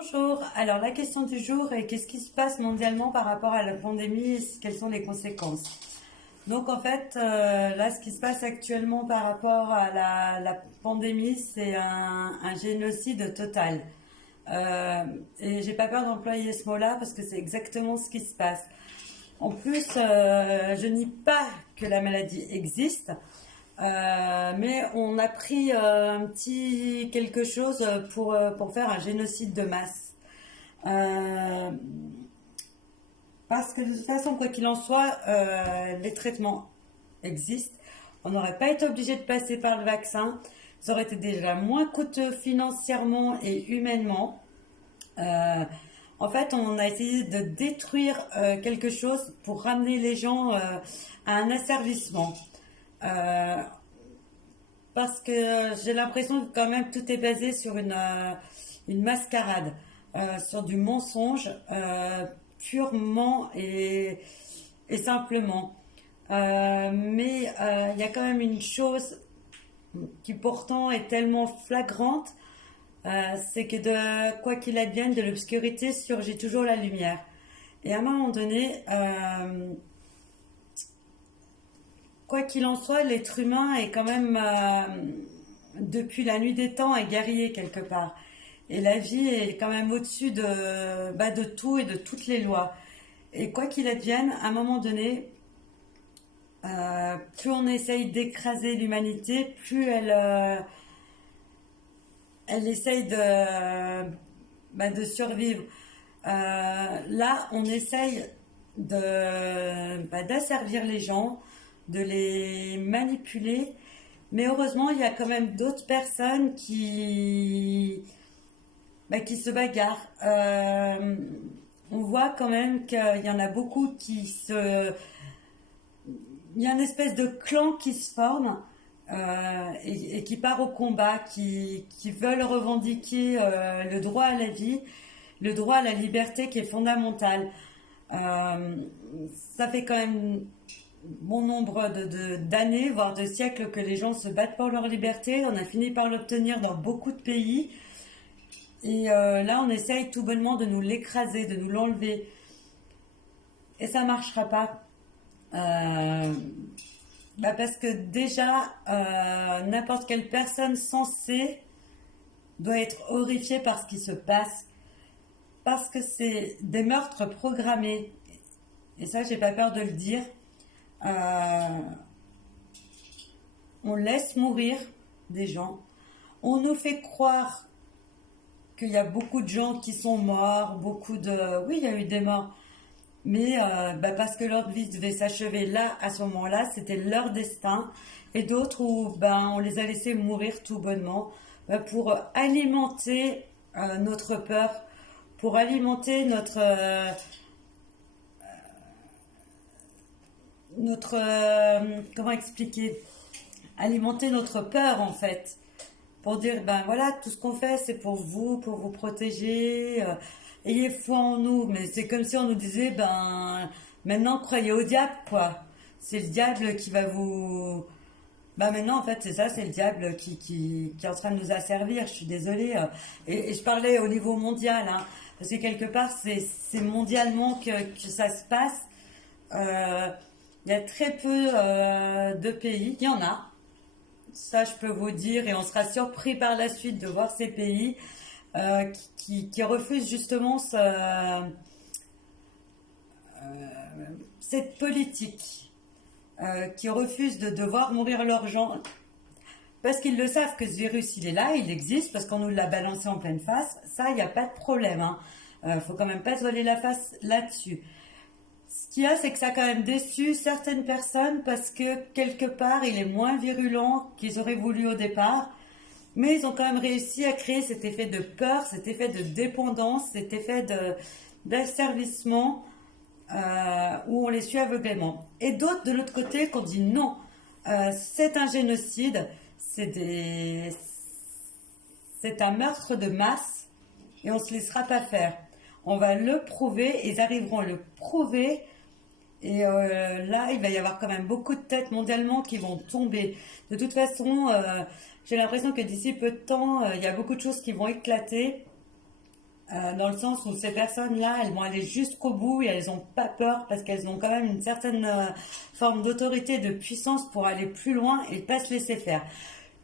Bonjour, alors la question du jour est qu'est-ce qui se passe mondialement par rapport à la pandémie et quelles sont les conséquences? Donc en fait, là ce qui se passe actuellement par rapport à la pandémie, c'est un génocide total. Euh, et j'ai pas peur d'employer ce mot-là parce que c'est exactement ce qui se passe. En plus, je nie pas que la maladie existe, mais on a pris un petit quelque chose pour faire un génocide de masse. Euh, Parce que de toute façon, quoi qu'il en soit, les traitements existent. On n'aurait pas été obligé de passer par le vaccin. Ça aurait été déjà moins coûteux financièrement et humainement. Euh, En fait, on a essayé de détruire quelque chose pour ramener les gens à un asservissement. Euh, Parce que j'ai l'impression que quand même tout est basé sur une mascarade, sur du mensonge purement et simplement. Mais il y a quand même une chose qui pourtant est tellement flagrante, c'est que de quoi qu'il advienne, de l'obscurité surgit toujours la lumière. Et à un moment donné, quoi qu'il en soit, l'être humain est quand même, depuis la nuit des temps, un guerrier quelque part. Et la vie est quand même au-dessus de tout et de toutes les lois. Et quoi qu'il advienne, à un moment donné, plus on essaye d'écraser l'humanité, plus elle essaye de survivre. Là, on essaye d'asservir les gens, de les manipuler, mais heureusement, il y a quand même d'autres personnes qui se bagarrent. On voit quand même qu'il y en a beaucoup il y a une espèce de clan qui se forme et qui part au combat, qui veulent revendiquer le droit à la vie, le droit à la liberté qui est fondamental. Euh, Ça fait quand même bon nombre d'années, voire de siècles que les gens se battent pour leur liberté. On a fini par l'obtenir dans beaucoup de pays. Et là, on essaye tout bonnement de nous l'écraser, de nous l'enlever. Et ça ne marchera pas. Euh, Parce que déjà, n'importe quelle personne sensée doit être horrifiée par ce qui se passe. Parce que c'est des meurtres programmés. Et ça, j'ai pas peur de le dire. Euh, on laisse mourir des gens. On nous fait croire qu'il y a beaucoup de gens qui sont morts, beaucoup de... Oui, il y a eu des morts. Mais parce que leur vie devait s'achever là, à ce moment-là, c'était leur destin. Et d'autres où on les a laissés mourir tout bonnement pour alimenter notre peur, pour alimenter comment expliquer, alimenter notre peur en fait, pour dire ben voilà, tout ce qu'on fait c'est pour vous protéger, ayez foi en nous. Mais c'est comme si on nous disait ben maintenant croyez au diable quoi, c'est le diable qui va vous... Ben maintenant en fait c'est ça, c'est le diable qui est en train de nous asservir, je suis désolée. Et je parlais au niveau mondial, hein, parce que quelque part c'est mondialement que ça se passe. Euh, il y a très peu de pays, il y en a, ça je peux vous dire, et on sera surpris par la suite de voir ces pays qui refusent justement cette politique, qui refusent de devoir mourir leurs gens, parce qu'ils le savent que ce virus il est là, il existe, parce qu'on nous l'a balancé en pleine face, ça il n'y a pas de problème. Hein. Faut quand même pas se voiler la face là-dessus. Ce qu'il y a, c'est que ça a quand même déçu certaines personnes parce que quelque part, il est moins virulent qu'ils auraient voulu au départ. Mais ils ont quand même réussi à créer cet effet de peur, cet effet de dépendance, cet effet d'asservissement où on les suit aveuglément. Et d'autres de l'autre côté qui ont dit non, c'est un génocide, c'est un meurtre de masse et on ne se laissera pas faire. On va le prouver, ils arriveront à le prouver. Et là, il va y avoir quand même beaucoup de têtes mondialement qui vont tomber. De toute façon, j'ai l'impression que d'ici peu de temps, il y a beaucoup de choses qui vont éclater. dans le sens où ces personnes-là, elles vont aller jusqu'au bout et elles n'ont pas peur parce qu'elles ont quand même une certaine forme d'autorité, de puissance pour aller plus loin et pas se laisser faire.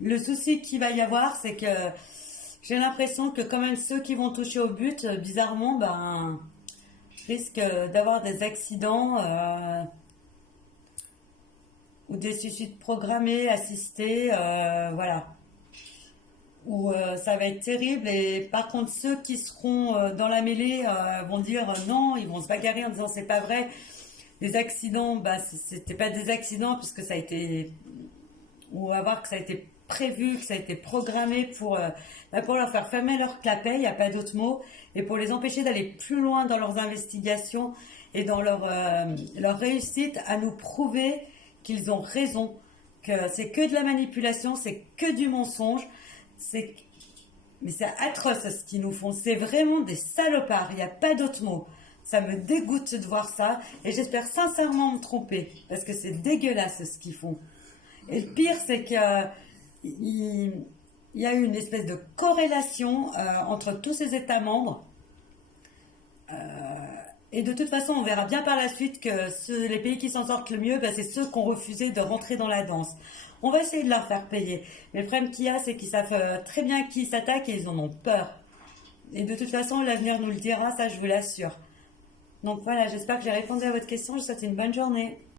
Le souci qu'il va y avoir, c'est que j'ai l'impression que quand même ceux qui vont toucher au but, bizarrement, ben, risquent d'avoir des accidents ou des suicides programmés, assistés, voilà. Où ça va être terrible et par contre ceux qui seront dans la mêlée vont dire non, ils vont se bagarrer en disant c'est pas vrai. Les accidents, bah c'était pas des accidents puisque ça a été, ou à voir que ça a été prévu, que ça a été programmé pour leur faire fermer leur clapet, il n'y a pas d'autre mot, et pour les empêcher d'aller plus loin dans leurs investigations et dans leur réussite à nous prouver qu'ils ont raison, que c'est que de la manipulation, c'est que du mensonge, c'est mais c'est atroce ce qu'ils nous font, c'est vraiment des salopards, il n'y a pas d'autre mot. Ça me dégoûte de voir ça et j'espère sincèrement me tromper parce que c'est dégueulasse ce qu'ils font. Et le pire, c'est qu'il y a eu une espèce de corrélation entre tous ces États membres. Et de toute façon, on verra bien par la suite que les pays qui s'en sortent le mieux, ben, c'est ceux qui ont refusé de rentrer dans la danse. On va essayer de leur faire payer. Mais le problème qu'il y a, c'est qu'ils savent très bien qui s'attaque et ils en ont peur. Et de toute façon, l'avenir nous le dira, ça je vous l'assure. Donc voilà, j'espère que j'ai répondu à votre question. Je vous souhaite une bonne journée.